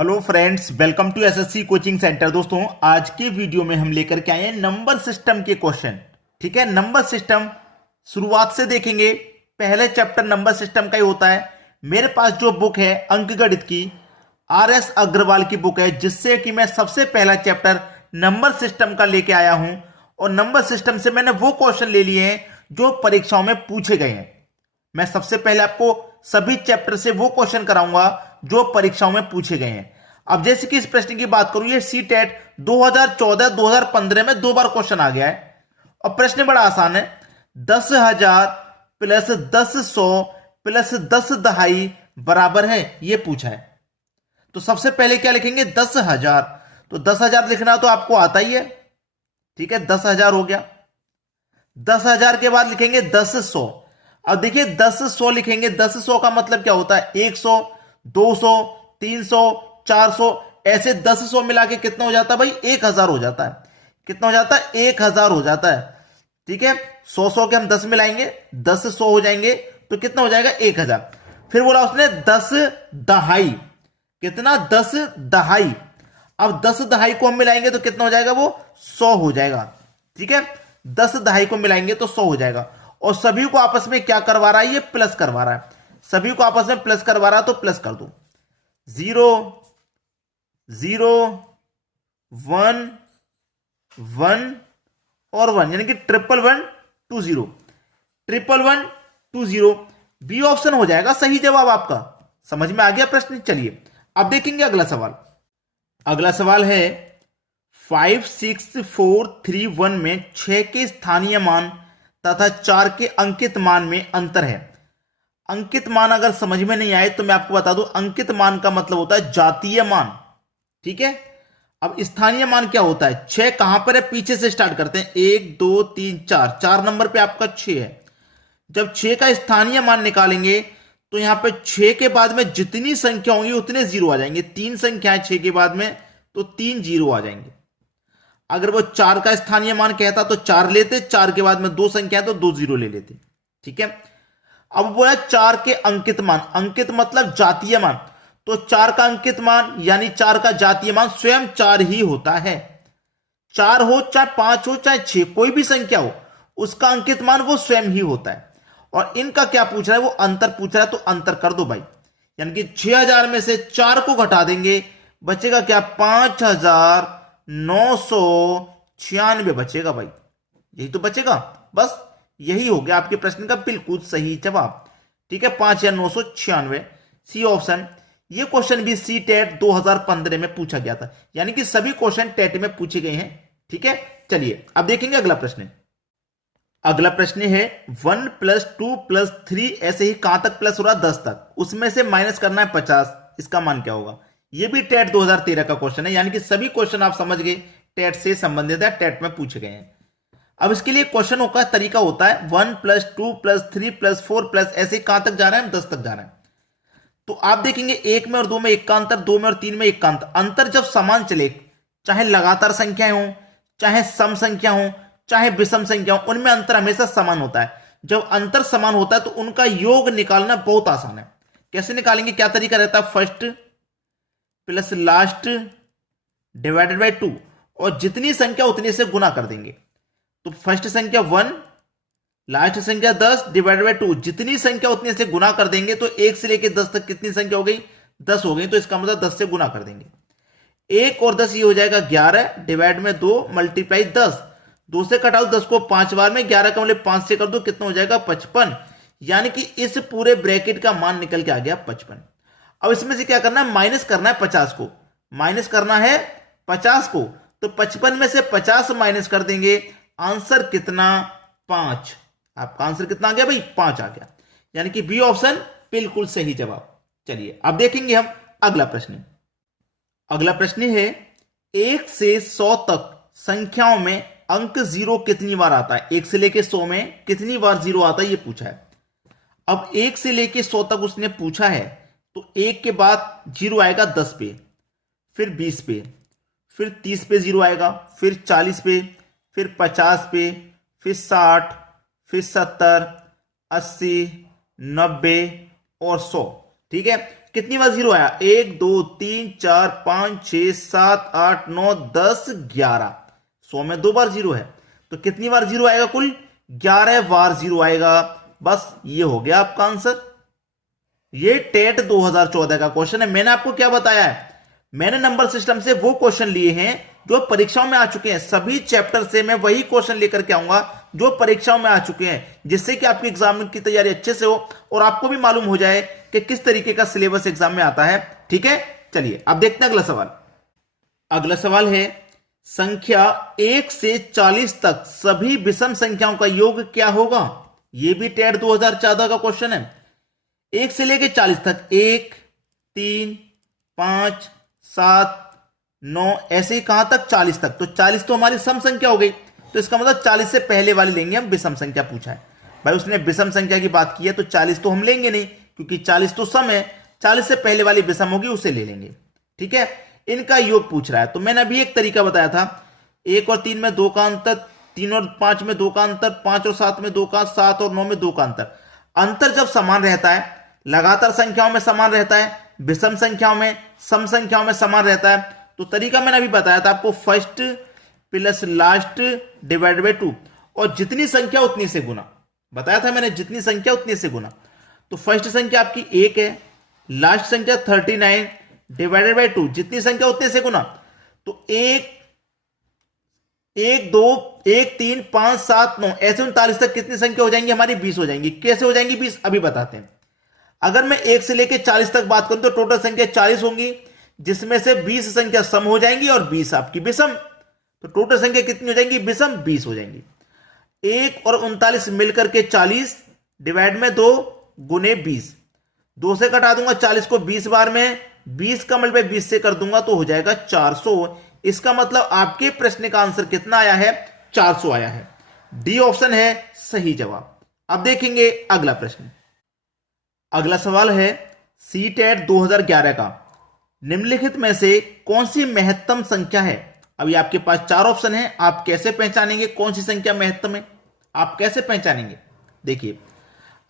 Hello friends, welcome to SSC coaching centre. दोस्तों, आज के वीडियो में हम लेकर के आए हैं नंबर सिस्टम के क्वेश्चन। ठीक है, नंबर सिस्टम शुरुआत से देखेंगे। पहले चैप्टर नंबर सिस्टम का ही होता है। मेरे पास जो बुक है अंकगणित की, आर एस अग्रवाल की बुक है, जिससे कि मैं सबसे पहला चैप्टर नंबर सिस्टम का लेके आया हूं। और नंबर सिस्टम से मैंने वो क्वेश्चन ले लिए हैं जो परीक्षाओं में पूछे गए हैं। मैं सबसे पहले आपको सभी चैप्टर से वो क्वेश्चन कराऊंगा जो परीक्षाओं में पूछे गए हैं। अब जैसे कि इस प्रश्न की बात करूं, ये सी टेट 2014-2015 में 2 बार क्वेश्चन आ गया है। और प्रश्न बड़ा आसान है। 10,000 प्लस 10,100 प्लस 10 दहाई बराबर है, ये पूछा है। तो सबसे पहले क्या लिखेंगे? 10,000। तो 10,000 लिखना तो आपको आता ही है। ठीक है, 10,000 हो गया। 10,000 के बाद लिखेंगे 10,100। अब देखिए 10,100 लिखेंगे। 10,100 का मतलब क्या होता है? 100, 200, 300, 400, ऐसे 10,100 मिला के कितना हो जाता है भाई? 1,000 हो जाता है। कितना हो जाता है? 1,000 हो जाता है। ठीक है, 100 के हम 10 मिलाएंगे, 10,100 हो जाएंगे, तो कितना हो जाएगा? 1,000। फिर बोला उसने 10 दहाई। कितना? 10 दहाई। अब 10 दहाई को हम मिलाएंगे तो कितना हो जाएगा? वो 100 हो जाएगा। ठीक है, 10 दहाई को मिलाएंगे तो 100 हो जाएगा। और सभी को आपस में क्या करवा रहा है? ये प्लस करवा रहा है। सभी को आपस में प्लस करवा रहा है, तो प्लस कर दो। 0 0 1 1 और 1, यानी कि 11120। 11120 बी ऑप्शन हो जाएगा सही जवाब आपका। समझ में आ गया प्रश्न? चलिए अब देखेंगे अगला सवाल। अगला सवाल है 56431 में 6 के स्थानीय मान तथा 4 के अंकित मान में अंतर है। अंकित मान अगर समझ में नहीं आए तो मैं आपको बता दूं, अंकित मान का मतलब होता है जातीय मान। ठीक है, अब स्थानीय मान क्या होता है? 6 कहां पर है? पीछे से स्टार्ट करते हैं। 1 2 3 4, 4 नंबर पे आपका 6 है। जब 6 का स्थानीय मान निकालेंगे तो यहां पे 6 के बाद में जितनी संख्या होंगी उतने जीरो आ जाएंगे। 3 संख्याएं 6 के बाद में, तो 3 जीरो आ जाएंगे। अगर वो 4 का स्थानीय मान कहता तो 4 लेते, 4 के बाद में 2 संख्या तो 2 जीरो ले लेते। ठीक है, अब बोला 4 के अंकित मान। अंकित मतलब जातीय मान। तो 4 का अंकित मान यानी 4 का जातीय मान स्वयं 4 ही होता है। 4 हो चाहे 5 हो चाहे 6, कोई भी संख्या हो, उसका अंकित मान वो स्वयं ही होता है। और इनका क्या पूछ रहा है? वो अंतर पूछ रहा है, तो अंतर कर दो भाई। यानी कि 6,000 में से 4 को घटा देंगे, बचेगा क्या? 5,996 बचेगा भाई। यही तो बचेगा, बस यही हो गया आपके प्रश्न का बिल्कुल सही जवाब। ठीक है, 5,996, सी ऑप्शन। ये क्वेश्चन भी सी टेट 2015 में पूछा गया था, यानी कि सभी क्वेश्चन टेट में पूछे गए हैं। ठीक है, चलिए अब देखेंगे अगला प्रश्न। अगला प्रश्न है 1 + 2 + 3, ऐसे ही कहां तक प्लस हो रहा? 10 तक। उसमें से माइनस करना है 50। इसका मान क्या होगा? यह भी टेट 2013 का क्वेश्चन है, यानी कि सभी क्वेश्चन आप समझ गए टेट से संबंधित है, टेट में पूछे गए हैं। अब इसके लिए क्वेश्चन का तरीका होता है 1 + 2 + 3 + 4 + ऐसे कहां तक जा रहे हैं? हम 10 तक जा रहे हैं। तो आप देखेंगे 1 में और 2 में 1 का अंतर, 2 में और 3 में 1 का अंतर। अंतर जब समान चले, चाहे लगातार संख्याएं हो, चाहे सम संख्या हो, चाहे विषम संख्या हो, उनमें अंतर हमेशा समान होता है। जब अंतर समान होता है तो उनका योग निकालना बहुत आसान है। कैसे निकालेंगे? क्या तरीका रहता है? First plus last divided by 2, और जितनी संख्या उतने से गुना कर देंगे। तो फर्स्ट संख्या 1, लास्ट संख्या 10 डिवाइडेड बाय 2, जितनी संख्या उतने से गुना कर देंगे। तो 1 से लेकर 10 तक कितनी संख्या हो गई? 10 हो गई। तो इसका मतलब 10 से गुना कर देंगे। 1 और 10 ये हो जाएगा 11 डिवाइड में 2 मल्टीप्लाई 10। 2 से कटाओ 10 को 5 बार में, 11 का मतलब 5 से कर दो, कितना हो जाएगा? 55। यानी कि इस पूरे ब्रैकेट का मान निकल के आ गया 55। अब इसमें से क्या करना है? माइनस करना है 50 को। माइनस करना है 50 को, तो 55 में से 50 माइनस कर देंगे। आंसर कितना? 5। आपका आंसर कितना आ गया भाई? 5 आ गया। यानी कि बी ऑप्शन बिल्कुल सही जवाब। चलिए अब देखेंगे हम अगला प्रश्न। अगला प्रश्न है 1 से 100 तक संख्याओं में अंक 0 कितनी बार आता है? 1 से लेके 100 में कितनी बार 0 आता है, ये पूछा है। अब 1 से लेके 100 तक उसने पूछा है, तो 1 के बाद 0 आएगा 10 पे, फिर 20 पे, फिर 30 पे 0 आएगा, फिर 40 पे, फिर 50 पे, फिर 60, फिर 70, 80, 90 और 100। ठीक है, कितनी बार जीरो आया? 1 2 3 4 5 6 7 8 9 10 11, 100 में 2 बार जीरो है, तो कितनी बार जीरो आएगा? कुल 11 बार जीरो आएगा। बस ये हो गया आपका आंसर। ये टेट 2014 का क्वेश्चन है। मैंने आपको क्या बताया है? मैंने नंबर सिस्टम से वो क्वेश्चन लिए हैं जो परीक्षाओं में आ चुके हैं। सभी चैप्टर से मैं वही क्वेश्चन लेकर के आऊंगा जो परीक्षाओं में आ चुके हैं, जिससे कि आपकी एग्जाम की तैयारी अच्छे से हो और आपको भी मालूम हो जाए कि किस तरीके का सिलेबस एग्जाम में आता है। ठीक है, चलिए अब देखते हैं अगला सवाल। अगला सवाल है, संख्या 1 से 40 तक सभी विषम संख्याओं का योग क्या होगा? यह भी टेट 2014 का क्वेश्चन है। 1 से लेकर 40 तक, 1 3 5 7 9, ऐसे ही कहां तक? 40 तक। तो 40 तो हमारी सम संख्या हो गई, तो इसका मतलब 40 से पहले वाली लेंगे हम। विषम संख्या पूछा है भाई, उसने विषम संख्या की बात की है, तो 40 तो हम लेंगे नहीं, क्योंकि 40 तो सम है। 40 से पहले वाली विषम होगी, उसे ले लेंगे। ठीक है, इनका योग पूछ रहा है। तो मैंने अभी एक तरीका बताया था, 1 और 3 में 2 का अंतर, 3 और 5 में 2 का अंतर, 5 और 7 में 2 का, 7 और 9 में 2 का अंतर। अंतर जब समान रहता है, लगातार संख्याओं में समान रहता है, विषम संख्याओं में, सम संख्याओं में समान रहता है, तो तरीका मैंने अभी बताया था आपको, first plus last divide by 2, और जितनी संख्या उतनी से गुना। बताया था मैंने, जितनी संख्या उतनी से गुना। तो फर्स्ट संख्या आपकी 1 है, लास्ट संख्या 39 डिवाइडेड बाय 2, जितनी संख्या उतने से गुना। तो 1 1 2 1 3 5 7 9, ऐसे 39 तक कितनी संख्या हो जाएंगी हमारी? 20 हो जाएंगी। कैसे हो जाएंगी 20? अभी बताते हैं। अगर मैं 1 से लेकर 40 तक बात करूं तो टोटल संख्या 40 होंगी, जिसमें से 20 संख्या सम हो जाएंगी और 20 आपकी विषम। तो टोटल संख्या कितनी हो जाएंगी? विषम 20 हो जाएंगी। 1 और 39 मिलकर के 40 डिवाइड में 2 गुने 20, 2 से घटा दूंगा 40 को 20 बार में, 20 का मल्टीप्लाई 20 से कर दूंगा तो हो जाएगा 400। इसका मतलब आपके प्रश्न का आंसर कितना आया है? 400 आया है। डी ऑप्शन है सही जवाब। अब देखेंगे अगला प्रश्न। अगला सवाल है सीटेट 2011 का, निम्नलिखित में से कौन सी महत्तम संख्या है? अभी आपके पास 4 ऑप्शन है, आप कैसे पहचानेंगे कौन सी संख्या महत्तम है? आप कैसे पहचानेंगे? देखिए,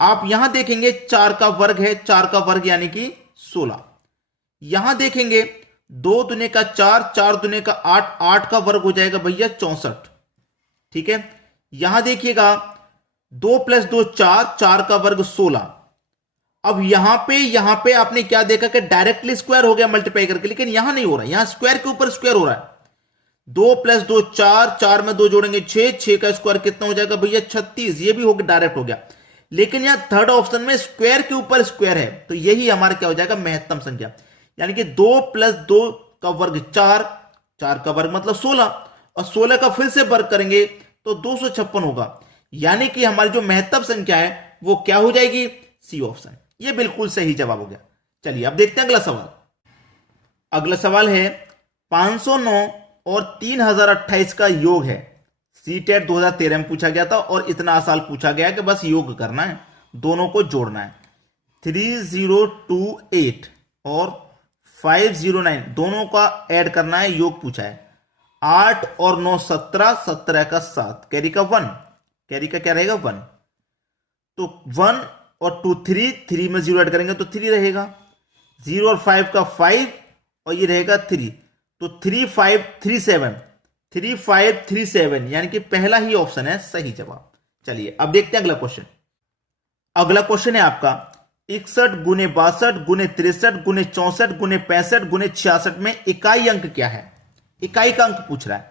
आप यहां देखेंगे 4 का वर्ग है, 4 का वर्ग यानी कि 16। यहां देखेंगे 2 दूने का 4, 4 दूने का 8, 8 का वर्ग हो जाएगा भैया 64। ठीक है, यहां देखिएगा 2 प्लस 2 4, 4 का वर्ग 16। अब यहां पे आपने क्या देखा कि डायरेक्टली स्क्वायर हो गया मल्टीप्लाई करके, लेकिन यहां नहीं हो रहा, यहां स्क्वायर के ऊपर स्क्वायर हो रहा है। 2 प्लस 2 4, 4 में 2 जोड़ेंगे 6, 6 का स्क्वायर कितना हो जाएगा भैया? 36। ये भी हो गया, डायरेक्ट हो गया। लेकिन यहां थर्ड ऑप्शन में स्क्वायर के ऊपर स्क्वायर है, तो यही हमारा क्या हो जाएगा? महत्तम संख्या। यानी कि 2 प्लस 2 का वर्ग 4, 4 का वर्ग मतलब 16, और 16 का फिर से वर्ग करेंगे तो 256 होगा। यानी कि हमारी जो महत्तम संख्या है वो क्या हो जाएगी? C option. ये बिल्कुल सही जवाब हो गया। चलिए अब देखते हैं अगला सवाल। अगला सवाल है 509 और 3028 का योग है। सीटेट 2013 में पूछा गया था और इतना आसान पूछा गया कि बस योग करना है, दोनों को जोड़ना है। 3028 और 509 दोनों का ऐड करना है, योग पूछा है। 8 और 9 17, 17 का 7, कैरी का 1, कैरी का क्या रहेगा? 1। तो 1 और 2 3, 3 में 0 ऐड करेंगे तो 3 रहेगा। 0 और 5 का 5 और ये रहेगा 3, तो 3 5 3 7, 3 5 3 7, यानी कि पहला ही ऑप्शन है सही जवाब। चलिए अब देखते हैं अगला क्वेश्चन। अगला क्वेश्चन है आपका 61 गुने 62 गुने 63 गुने 64 गुने 65 गुने 66 में इकाई अंक क्या है? इकाई का अंक पूछ रहा है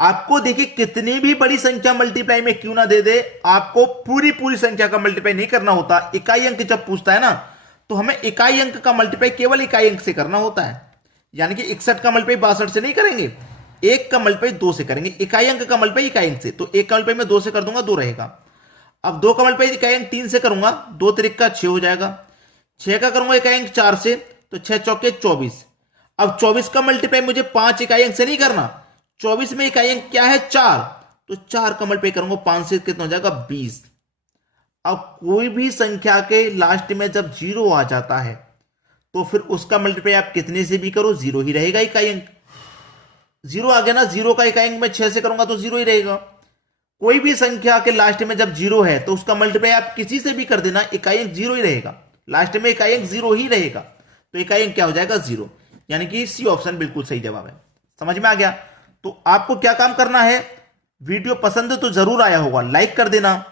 आपको। देखिए, कितनी भी बड़ी संख्या मल्टीप्लाई में क्यों ना दे दे, आपको पूरी संख्या का मल्टीप्लाई नहीं करना होता। इकाई अंक जब पूछता है ना, तो हमें इकाई अंक का मल्टीप्लाई केवल इकाई अंक से करना होता है। यानी कि 61 का मल्टीप्लाई 62 से नहीं करेंगे, 1 का मल्टीप्लाई 2 से करेंगे। इकाई अंक का मल्टीप्लाई इकाई अंक से, तो 1 का मल्टीप्लाई मैं 2 से कर दूंगा, 2 रहेगा। अब 2 का मल्टीप्लाई इकाई अंक 3 से करूंगा, 2 त्रिक का 6 हो जाएगा। 6 का करूंगा इकाई अंक 4 से, तो 6 चौके 24। अब 24 का मल्टीप्लाई मुझे 5 इकाई अंक से नहीं करना, 24 में इकाई अंक क्या है? 4, तो 4 का मल्टीप्लाई करूंगा 5 से, कितना हो जाएगा? 20। अब कोई भी संख्या के लास्ट में जब 0 आ जाता है तो फिर उसका मल्टीप्लाई आप कितने से भी करो 0 ही रहेगा इकाई अंक। 0 आ गया ना, 0 का इकाई अंक मैं 6 से करूंगा तो 0 ही रहेगा। कोई भी संख्या के लास्ट में जब 0 है तो उसका मल्टीप्लाई आप किसी से भी कर देना, इकाई अंक 0 ही रहेगा। लास्ट में इकाई अंक 0 ही रहेगा। तो इकाई अंक क्या हो जाएगा 0, यानी कि सी ऑप्शन बिल्कुल सही जवाब है। समझ में आ गया? तो आपको क्या काम करना है, वीडियो पसंद तो जरूर आया होगा, लाइक कर देना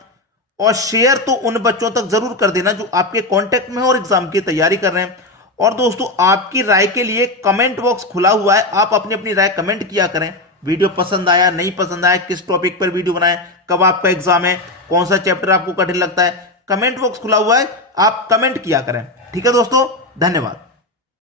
और शेयर तो उन बच्चों तक जरूर कर देना जो आपके कांटेक्ट में और एग्जाम की तैयारी कर रहे हैं। और दोस्तों आपकी राय के लिए कमेंट बॉक्स खुला हुआ है, आप अपनी अपनी राय कमेंट किया करें। वीडियो पसंद आया, नहीं पसंद आया, किस टॉपिक पर वीडियो बनाएं, कब आपका एग्जाम है, कौन सा चैप्टर आपको कठिन लगता है, कमेंट बॉक्स खुला हुआ है, आप कमेंट किया करें। ठीक है दोस्तों, धन्यवाद।